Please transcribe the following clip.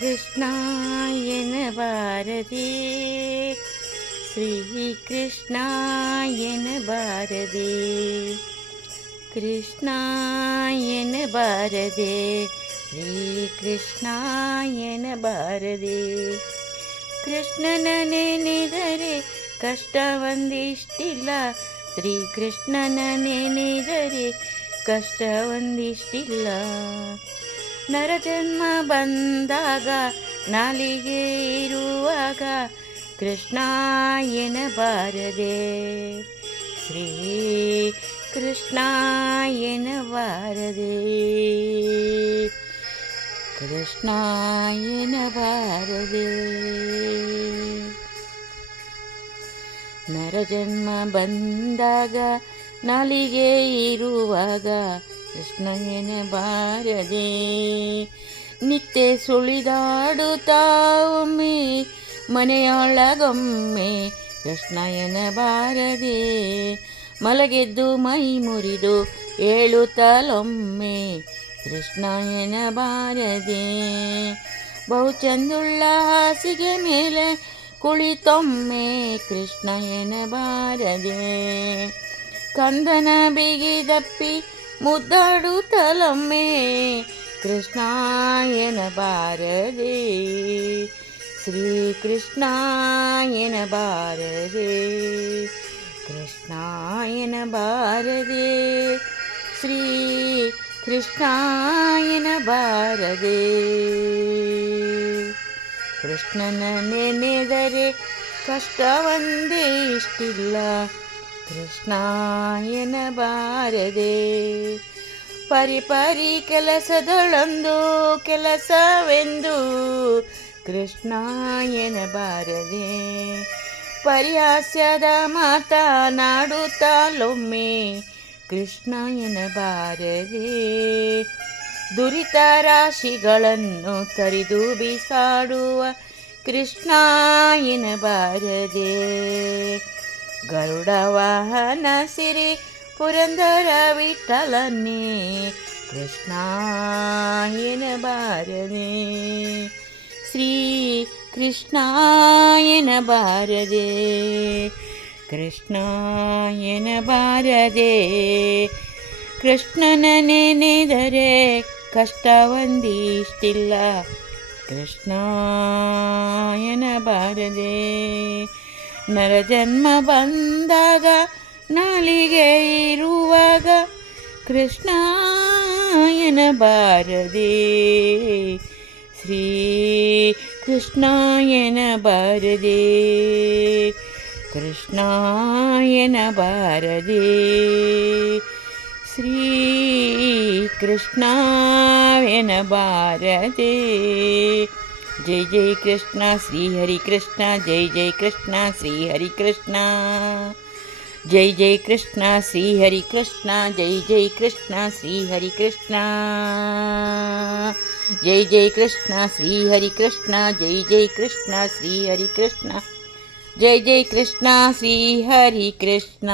ಕೃಷ್ಣಾಯನ ಬಾರದೆ ಶ್ರೀ ಕೃಷ್ಣಾಯನ ಬಾರದೆ ಕೃಷ್ಣಾಯನ ಬಾರದೆ ಶ್ರೀ ಕೃಷ್ಣಾಯನ ಬಾರದೆ ಕೃಷ್ಣನ ನೆನೆದರೆ ಕಷ್ಟ ಒಂದಿಷ್ಟಿಲ್ಲ ಶ್ರೀ ಕೃಷ್ಣನ ನೆನೆದರೆ ಕಷ್ಟ ಒಂದಿಷ್ಟಿಲ್ಲ ನರಜನ್ಮ ಬಂದಾಗ ನಾಲಿಗೆ ಇರುವಾಗ ಕೃಷ್ಣಾಯನ ಬಾರದೆ ಶ್ರೀ ಕೃಷ್ಣಾಯನ ಬಾರದೆ ಕೃಷ್ಣಾಯನ ಬಾರದೆ ನರಜನ್ಮ ಬಂದಾಗ ನಾಲಿಗೆ ಇರುವಾಗ ಕೃಷ್ಣಯನ ಬಾರದೆ ನಿತ್ಯ ಸುಳಿದಾಡುತ್ತಾ ಒಮ್ಮೆ ಮನೆಯೊಳಗೊಮ್ಮೆ ಕೃಷ್ಣಯನ ಬಾರದೆ ಮಲಗೆದ್ದು ಮೈ ಮುರಿದು ಏಳುತ್ತಲೊಮ್ಮೆ ಕೃಷ್ಣಯನ ಬಾರದೆ ಬಹುಚಂದುಳ್ಳ ಹಾಸಿಗೆ ಮೇಲೆ ಕುಳಿತೊಮ್ಮೆ ಕೃಷ್ಣಯನ ಬಾರದೆ ಕಂದನ ಬಿಗಿದಪ್ಪಿ ಮುದ್ದಾಡುತ್ತಲೊಮ್ಮೆ ಕೃಷ್ಣಾಯನ ಬಾರದೆ ಶ್ರೀ ಕೃಷ್ಣಾಯನ ಬಾರದೆ ಕೃಷ್ಣಾಯನ ಬಾರದೆ ಶ್ರೀ ಕೃಷ್ಣಾಯನ ಬಾರದೆ ಕೃಷ್ಣನ ನೆನೆದರೆ ಕಷ್ಟ ಒಂದೇ ಇಷ್ಟಿಲ್ಲ ಕೃಷ್ಣಾಯನ ಬಾರದೆ ಪರಿಪರಿ ಕೆಲಸದೊಳೊಂದು ಕೆಲಸವೆಂದು ಕೃಷ್ಣಾಯನ ಬಾರದೆ ಪರಿಹಾಸ್ಯದ ಮಾತನಾಡುತ್ತಲೊಮ್ಮೆ ಕೃಷ್ಣಾಯನ ಬಾರದೆ ದುರಿತ ರಾಶಿಗಳನ್ನು ತರಿದು ಬಿಸಾಡುವ ಕೃಷ್ಣಾಯನ ಬಾರದೆ ಗರುಡ ವಾಹನ ಸಿರಿ ಪುರಂದರ ವಿಠಲನೇ ಕೃಷ್ಣಾಯನ ಬಾರದೆ ಶ್ರೀ ಕೃಷ್ಣಾಯನ ಬಾರದೆ ಕೃಷ್ಣಾಯನ ಬಾರದೆ ಕೃಷ್ಣನ ನೆನೆದರೆ ಕಷ್ಟ ಒಂದಿಷ್ಟಿಲ್ಲ ಕೃಷ್ಣಾಯನ ಬಾರದೆ ನರಜನ್ಮ ಬಂದಾಗ ನಾಲಿಗೆ ಇರುವಾಗ ಕೃಷ್ಣಾಯನ ಬಾರದೆ ಶ್ರೀ ಕೃಷ್ಣಾಯನ ಬಾರದೆ ಕೃಷ್ಣಾಯನ ಬಾರದೆ ಶ್ರೀ ಕೃಷ್ಣಾಯನ ಬಾರದೆ जय जय कृष्ण श्री हरि कृष्ण जय जय कृष्ण श्री हरि कृष्ण जय जय कृष्ण श्री हरि कृष्ण जय जय कृष्ण श्री हरि कृष्ण जय जय कृष्ण श्री हरि कृष्ण जय जय कृष्ण श्री हरि कृष्ण जय जय कृष्ण श्री हरि कृष्ण।